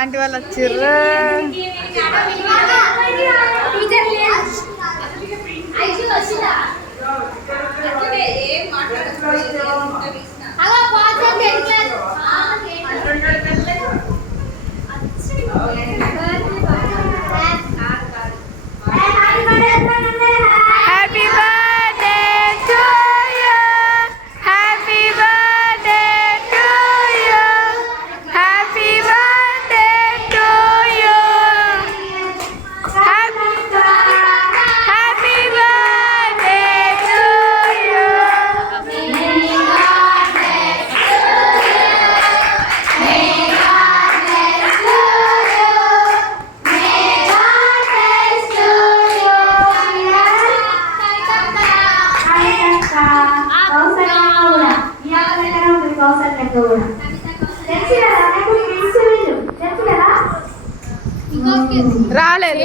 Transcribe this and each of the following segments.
Aunty వాళ్ళు వచ్చిర్రు. రాలేదు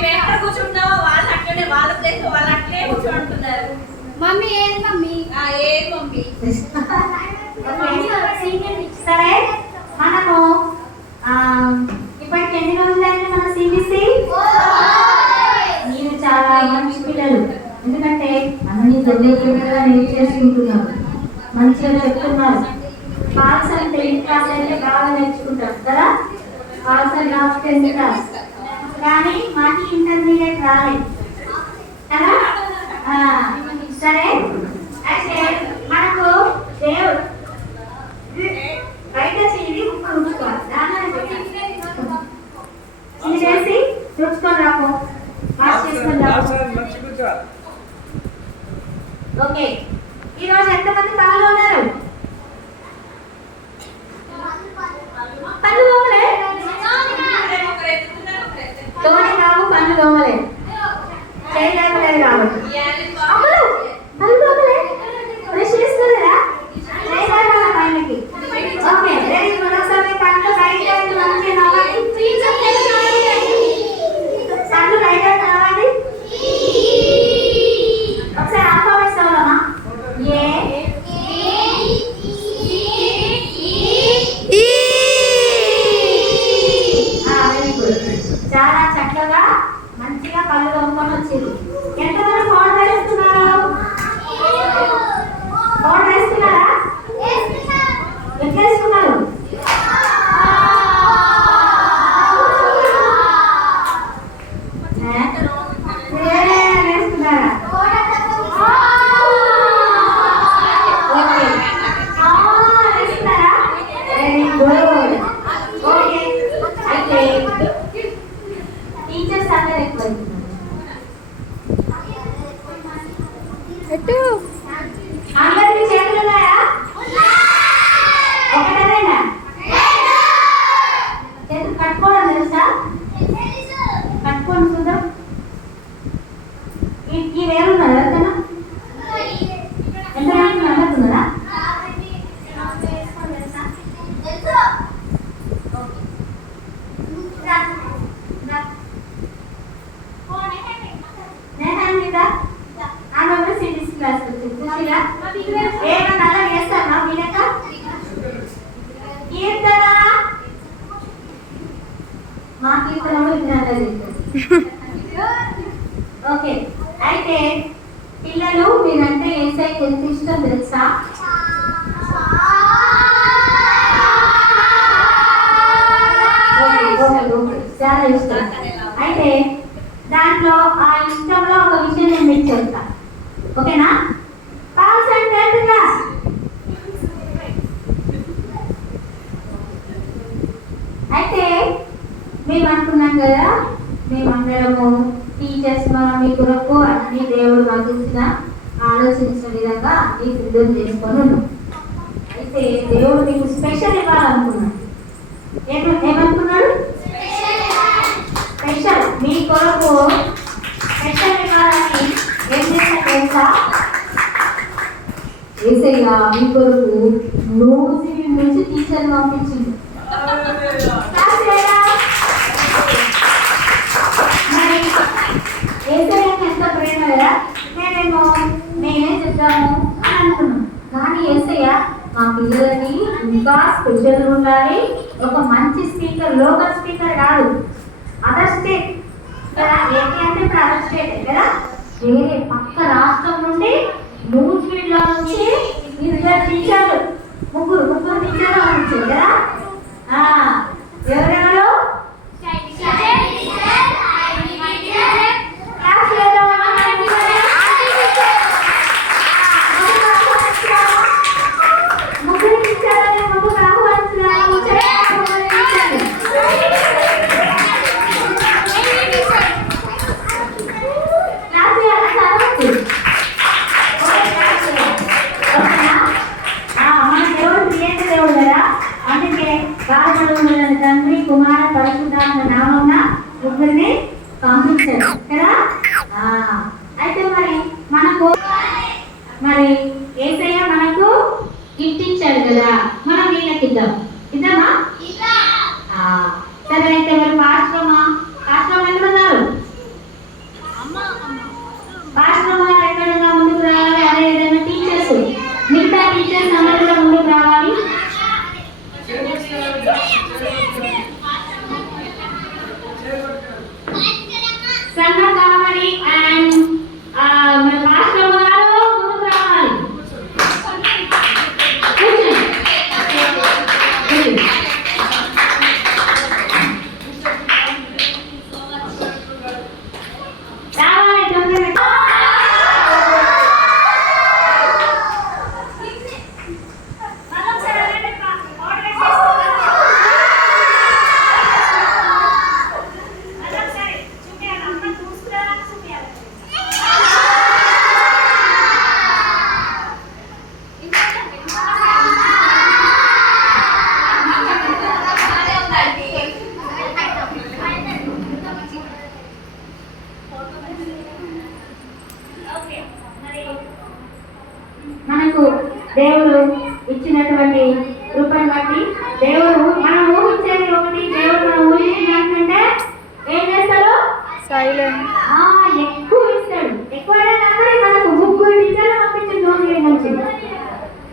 మేము ఎక్కడ కూర్చుంటామో వాళ్ళు అట్లనే వాళ్ళ ప్లేస్ వాళ్ళు అట్లే కూర్చుంటున్నారు. మమ్మీ ఏది మమ్మీ ఏది మమ్మీ. సరే మనము ఇప్పటికి ఎన్ని రోజులైంది మన సిబిసి? మీరు చాలా మంచి పిల్లలు, ఎందుకంటే అన్ని తొందరగా నేర్చేసుకుంటున్నారు, మంచిగా చెప్తున్నారు. పాల్స్ అండ్ 10th క్లాస్ అయితే బాగా నేర్చుకుంటారు కదా, Paul's and last 10th class. కానీ మాకు ఇంటర్మీడియట్ రాలేదు కదా. సరే అయితే మనకు దేవుడు బయట చేయి ఉంచుకోవాలి, ఇది చేసి రుచుకొని రాకు, వాష్ చేసుకొని రాకు. ఓకే, ఈరోజు ఎంతమంది పనులు ఉన్నారు? పనులు దోమలే తోని కావు, పనులు దోమలే చేయలేకలేదు కాబట్టి అమ్మలు పనులు దోమలే బ్రష్ చేసుకోలేదా? లేదా పైనకి. Okay, very good. ఒకసారి కళ్ళు రైట్ హ్యాండ్ మంచిగా నవ్వండి, కళ్ళు రైట్ హ్యాండ్ నవ్వండి. ఒకసారి ఆల్ఫాబెట్స్ చదవమా? ఏ చాలా చక్కగా మంచిగా పళ్ళు తోముకొని వచ్చారు. ఎంతమంది పౌడర్ వేస్తున్నారు? పౌడర్ వేస్తున్నారా? ఎట్లా వేస్తున్నారు? వేస్తున్నారా? ఓకే, వేస్తున్నారా? Very good. ఓకే, అయితే టీచర్స్ అందరూ ఎక్కువ అందరికీ చేతులు ఉన్నాయా? ఒకటేనా? చేతులు కట్టుకోవడం తెలుసా? కట్టుకోండి చూద్దాం. ఈ వేరున్నారు ఎవరికైనా? ఎంతమంది నమ్ముతున్నారా? ఓకే, అయితే పిల్లలు మీరంటే ఏసై ఎంత ఇష్టం తెలుసా? చాలా ఇష్టం. అయితే దాంట్లో ఆ ఇష్టంలో ఒక విషయం నేను మీకు చెప్తా, ఓకేనా? పాల్స్ అండ్ 10th క్లాస్ అయితే మీ మేము అనుకున్నాం కదా, మేమందరము టీచర్స్ మీ కొరకు అన్ని దేవుడు మాకు ఇచ్చిన ఆలోచించిన విధంగా అన్ని సిద్ధం చేసుకొని ఉన్నాం. అయితే దేవుడు మీకు స్పెషల్ ఇవ్వాలనుకున్నాడు. ఏమనుకున్నాడు? స్పెషల్ మీ కొరకు స్పెషల్ ఇవ్వాలని ఏం చేశాడు తెలుసా? ఏసయ్య మీ కొరకు న్యూజిలాండ్ నుంచి టీచర్ పంపించింది. మరి ఏసయ్యకి ఎంత ప్రేమ కదా, మేమేం చెప్తాము అని అనుకున్నాం. కానీ ఏసయ్య మా పిల్లలని ఇంకా స్పెషల్ ఉండాలి, ఒక మంచి స్పీకర్, లోకల్ స్పీకర్ కాదు, అదర్ స్టేట్ కదా. ఏంటి అంటే ఇప్పుడు అదర్ స్టేట్ కదా, వేరే పక్క రాష్ట్రం నుండి న్యూజిలాండ్ లో నుంచి ఇద్దరు టీచర్లు, ముగ్గురు టీచర్లు పంపించారు కదా. ఎవరెవరు? తండ్రి కుమార పరిశుద్ధాత్మ నామమున ముగ్గురిని పంపించారు కదా. అయితే మరి యేసయ్య మనకు గిఫ్ట్ ఇచ్చాడు కదా, మనం వీళ్ళకి ఇద్దామా? సరే అయితే మరి పాశ్రమ ఎక్కడున్నారు? పాశ్రమ ఎక్కడున్నా ముందుకు రావాలి. అదే విధంగా టీచర్స్, మిగతా టీచర్స్ అందరూ కూడా ముందుకు రావాలి. సన్న కావాలి అండ్ రాష్ట్రం వారు ముందుకు రావాలి. మనకు దేవుడు ఇచ్చినటువంటి రూపాన్ని బట్టి దేవుడు మనం ఊహించేది ఒకటి, దేవుడు మనం ఊహించినట్టుంటే ఏం చేస్తాడు? సైలెంట్ ఎక్కువ ఇస్తాడు. ఎక్కువైనా కానీ మనకు ముగ్గురు టీచర్లు పంపించి న్యూజిలాండ్ నుంచి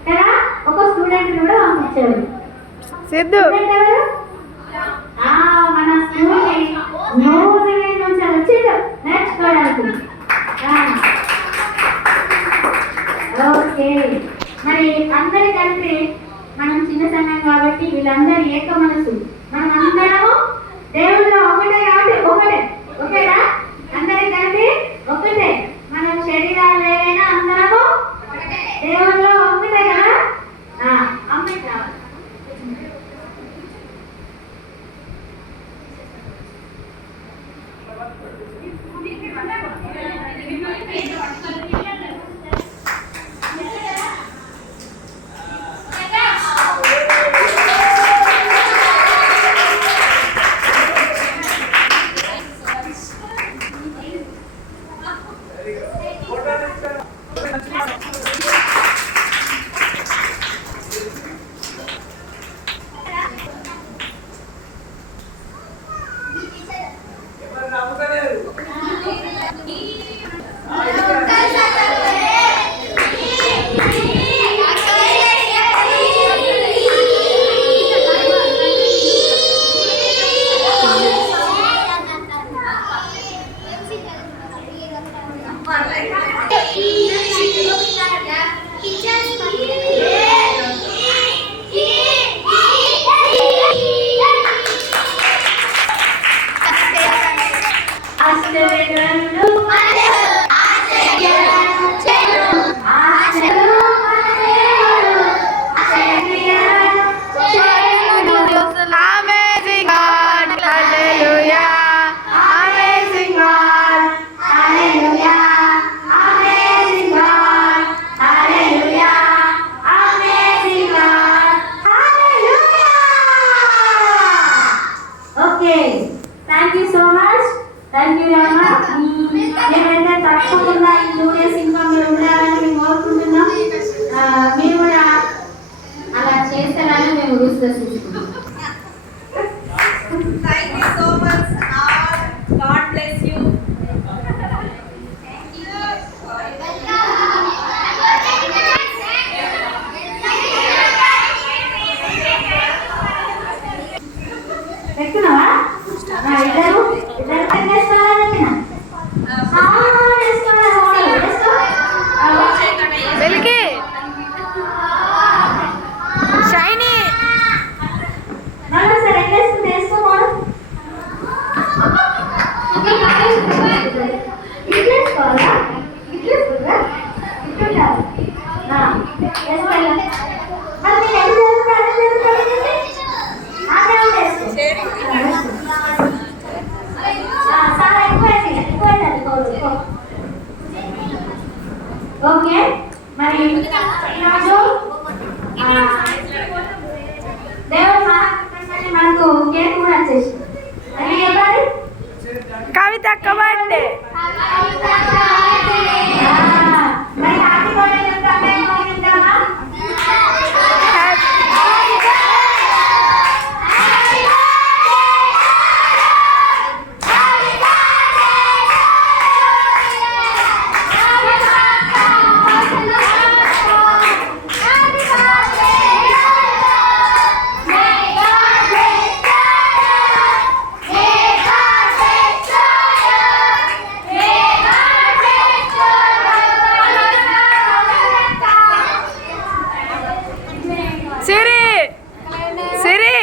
కదా, ఒక స్టూడెంట్ కూడా పంపించాడు. సిద్ధు మన స్కూల్ న్యూజిలాండ్ నుంచి వచ్చిండు నేర్చుకోవడానికి. ఓకే, మరి అందరి కలిపి మనం చిన్న సంఘం కాబట్టి వీళ్ళందరూ ఏక మనసు, మనం అందరము దేవుళ్ళో ఒకటే కాబట్టి ఒకేనా? అందరి కలిపి ఒకటే. మనం శరీరాలు వేరైనా అందరము దేవుళ్ళో ఒకటే కదా. అమ్మాయి కావాలి. ఓకే మరి ఈరోజు దేవుడు మనకు కేక్ కూడా వచ్చేసింది అని చెప్పాలి. కవిత అక్క బర్త్డే. మరి హ్యాపీ బర్త్డే చెప్తామా? సిరి సిరి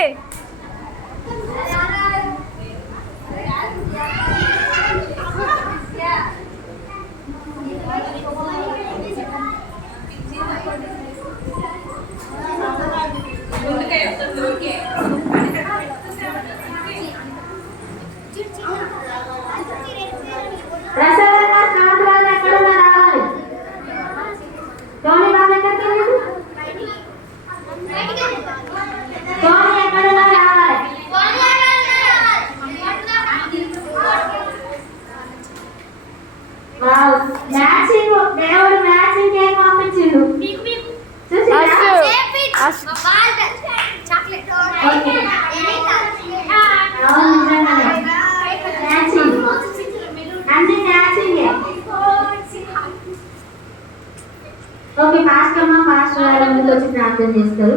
ప్రసాదంగా స్నానాలు ఎక్కడ రావాలి? టోనీ బాబు ఎక్కడికి వెళ్ళాడు? టోనీ ఎక్కడ రావాలి? మ్యాచింగ్ దేవుడు మ్యాచింగ్ ఏం పంపించిండు చూసారా? ఓకే. అవును నిజంగానే మ్యాచింగ్ అన్ని మ్యాచింగే. ఓకే పాస్టర్ గారు ముందుకు వచ్చి ప్రార్థన చేస్తారు.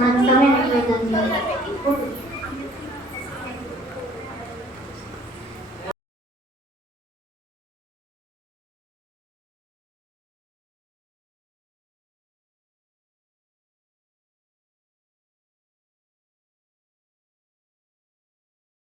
మన సమయం ఎక్కువైతుంది.